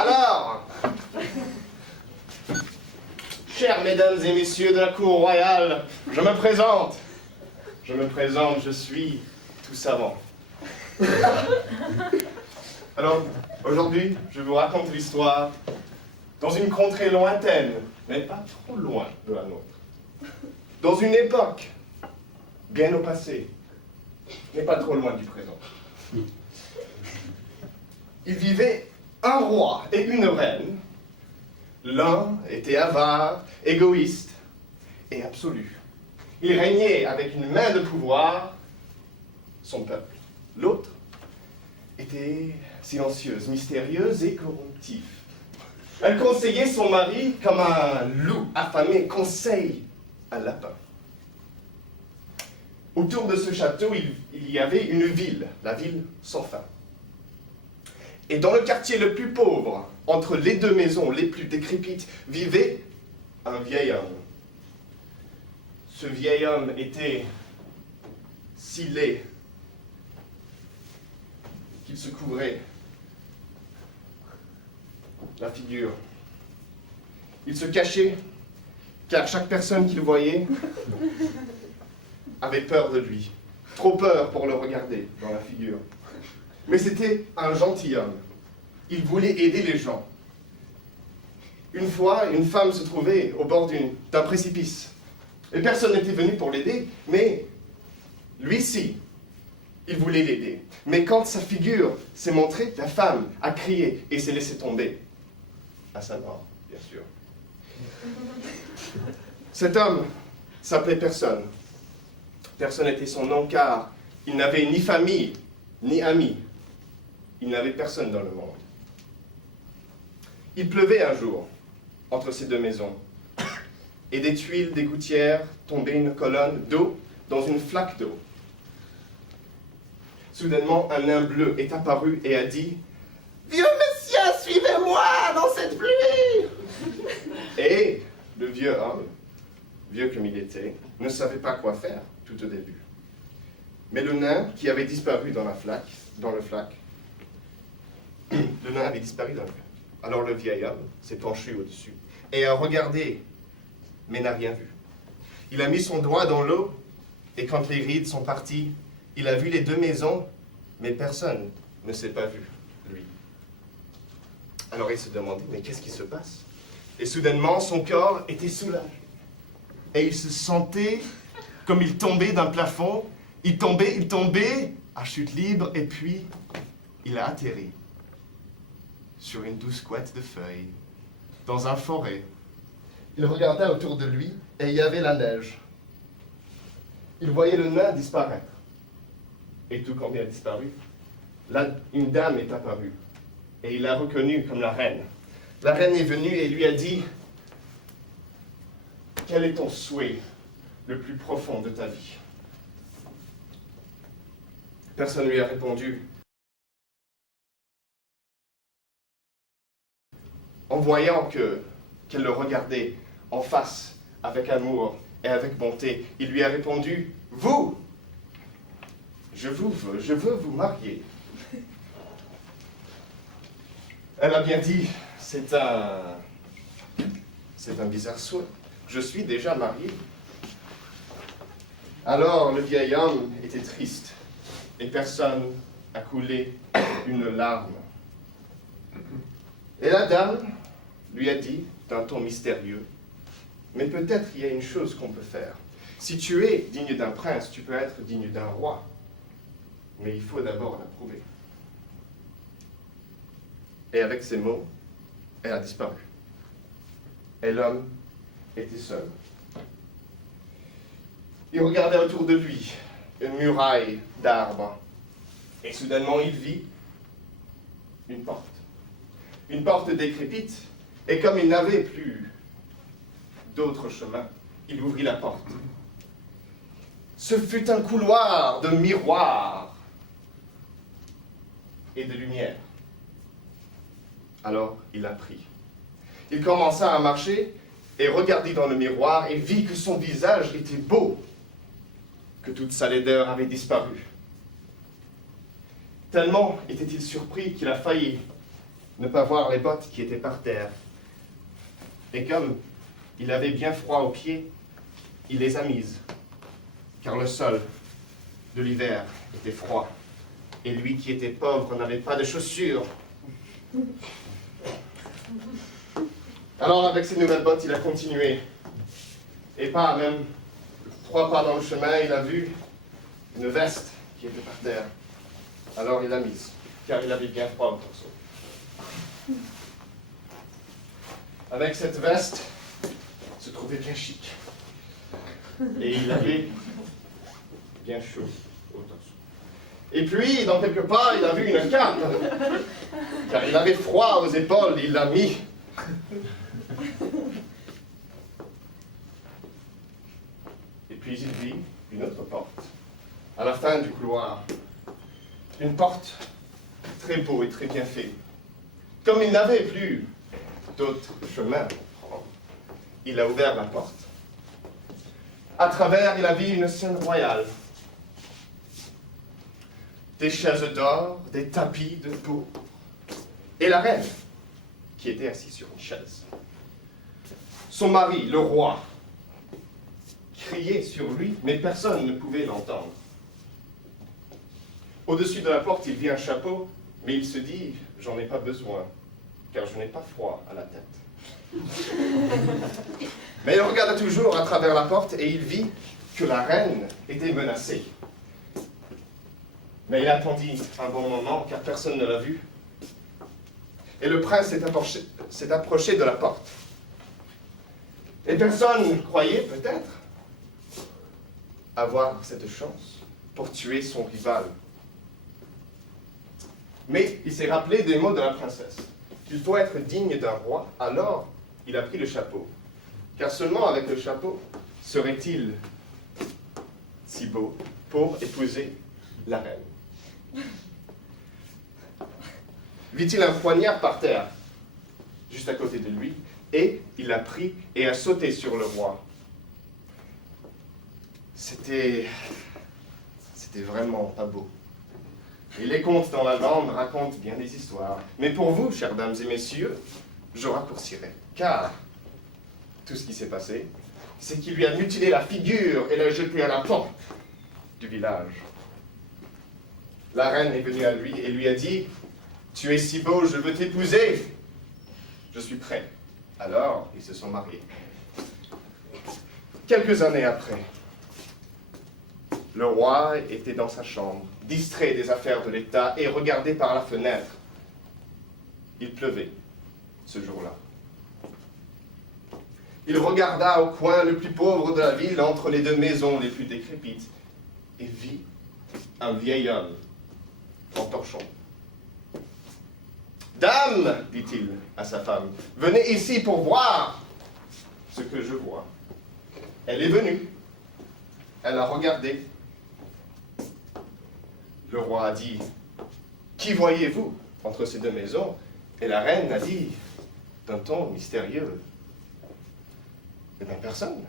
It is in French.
Alors, chers mesdames et messieurs de la cour royale, je me présente. Je suis tout savant. Alors, aujourd'hui, je vous raconte l'histoire dans une contrée lointaine, mais pas trop loin de la nôtre. Dans une époque bien au passé, mais pas trop loin du présent. Il vivait un roi et une reine. L'un était avare, égoïste et absolu. Il régnait avec une main de pouvoir son peuple. L'autre était silencieuse, mystérieuse et corruptive. Elle conseillait son mari comme un loup affamé conseille un lapin. Autour de ce château, il y avait une ville, la ville sans fin. Et dans le quartier le plus pauvre, entre les deux maisons les plus décrépites, vivait un vieil homme. Ce vieil homme était si laid qu'il se couvrait la figure. Il se cachait, car chaque personne qu'il voyait avait peur de lui. Trop peur pour le regarder dans la figure. Mais c'était un gentilhomme. Il voulait aider les gens. Une fois, une femme se trouvait au bord d'un précipice. Et personne n'était venu pour l'aider, mais lui-ci, il voulait l'aider. Mais quand sa figure s'est montrée, la femme a crié et s'est laissée tomber. À sa mort, bien sûr. Cet homme s'appelait personne. Personne n'était son nom car il n'avait ni famille, ni amis. Il n'avait personne dans le monde. Il pleuvait un jour, entre ces deux maisons, et des tuiles des gouttières tombaient une colonne d'eau dans une flaque d'eau. Soudainement, un nain bleu est apparu et a dit « Vieux monsieur, suivez-moi dans cette pluie !» Et le vieux homme, vieux comme il était, ne savait pas quoi faire tout au début. Mais le nain qui avait disparu dans le nain avait disparu dans le flaque. Alors le vieil homme s'est penché au-dessus et a regardé, mais n'a rien vu. Il a mis son doigt dans l'eau et quand les rides sont parties, il a vu les deux maisons, mais personne ne s'est pas vu, lui. Alors il se demandait, mais qu'est-ce qui se passe? Et soudainement, son corps était soulagé. Et il se sentait comme il tombait d'un plafond. Il tombait à chute libre, et puis il a atterri sur une douce couette de feuilles, dans un forêt. Il regarda autour de lui, et il y avait la neige. Il voyait le nain disparaître. Et tout comme il a disparu, une dame est apparue, et il l'a reconnue comme la reine. La reine est venue et lui a dit « Quel est ton souhait le plus profond de ta vie ?» Personne ne lui a répondu. En voyant qu'elle le regardait en face, avec amour et avec bonté, il lui a répondu « Vous, je veux vous marier. » Elle a bien dit « C'est un bizarre souhait. Je suis déjà marié. » Alors le vieil homme était triste et personne a coulé une larme. Et la dame lui a dit d'un ton mystérieux « Mais peut-être il y a une chose qu'on peut faire. Si tu es digne d'un prince, tu peux être digne d'un roi. Mais il faut d'abord l'approuver. » Et avec ces mots, elle a disparu. Et l'homme était seul. Il regardait autour de lui une muraille d'arbres. Et soudainement, il vit une porte. Une porte décrépite. Et comme il n'avait plus d'autre chemin, il ouvrit la porte. Ce fut un couloir de miroirs et de lumière. Alors, il a pris. Il commença à marcher et regardait dans le miroir et vit que son visage était beau, que toute sa laideur avait disparu. Tellement était-il surpris qu'il a failli ne pas voir les bottes qui étaient par terre. Et comme il avait bien froid aux pieds, il les a mises, car le sol de l'hiver était froid, et lui qui était pauvre n'avait pas de chaussures. Alors avec ses nouvelles bottes, il a continué, et même 3 pas dans le chemin, il a vu une veste qui était par terre. Alors il l'a mise, car il avait bien froid au torse. Avec cette veste, il se trouvait bien chic. Et il avait bien chaud au torse. Et puis, dans quelques pas, il a vu une cape. Car il avait froid aux épaules, il l'a mis. Et puis il vit une autre porte, à la fin du couloir. Une porte très beau et très bien faite. Comme il n'avait plus d'autre chemin pour prendre, il a ouvert la porte. À travers, il a vu une scène royale. Des chaises d'or, des tapis de pourpre. Et la reine, qui était assise sur une chaise. Son mari, le roi, criait sur lui, mais personne ne pouvait l'entendre. Au-dessus de la porte, il vit un chapeau, mais il se dit, j'en ai pas besoin, car je n'ai pas froid à la tête. Mais il regarda toujours à travers la porte et il vit que la reine était menacée. Mais il attendit un bon moment, car personne ne l'a vu. Et le prince s'est approché de la porte. Et personne croyait peut-être avoir cette chance pour tuer son rival. Mais il s'est rappelé des mots de la princesse, qu'il faut être digne d'un roi, alors il a pris le chapeau. Car seulement avec le chapeau serait-il si beau pour épouser la reine. Vit-il un poignard par terre, juste à côté de lui, et il l'a pris et a sauté sur le roi. C'était vraiment pas beau. Et les contes dans la lande racontent bien des histoires. Mais pour vous, chères dames et messieurs, je raccourcirai. Car tout ce qui s'est passé, c'est qu'il lui a mutilé la figure et l'a jeté à la porte du village. La reine est venue à lui et lui a dit, « Tu es si beau, je veux t'épouser. Je suis prêt. » Alors, ils se sont mariés. Quelques années après, le roi était dans sa chambre, distrait des affaires de l'État et regardait par la fenêtre. Il pleuvait ce jour-là. Il regarda au coin le plus pauvre de la ville, entre les 2 maisons les plus décrépites, et vit un vieil homme en torchon. « Dame, dit-il à sa femme, venez ici pour voir ce que je vois. » Elle est venue. Elle a regardé. Le roi a dit, « Qui voyez-vous entre ces 2 maisons ?» Et la reine a dit, d'un ton mystérieux, « Eh bien, personne. »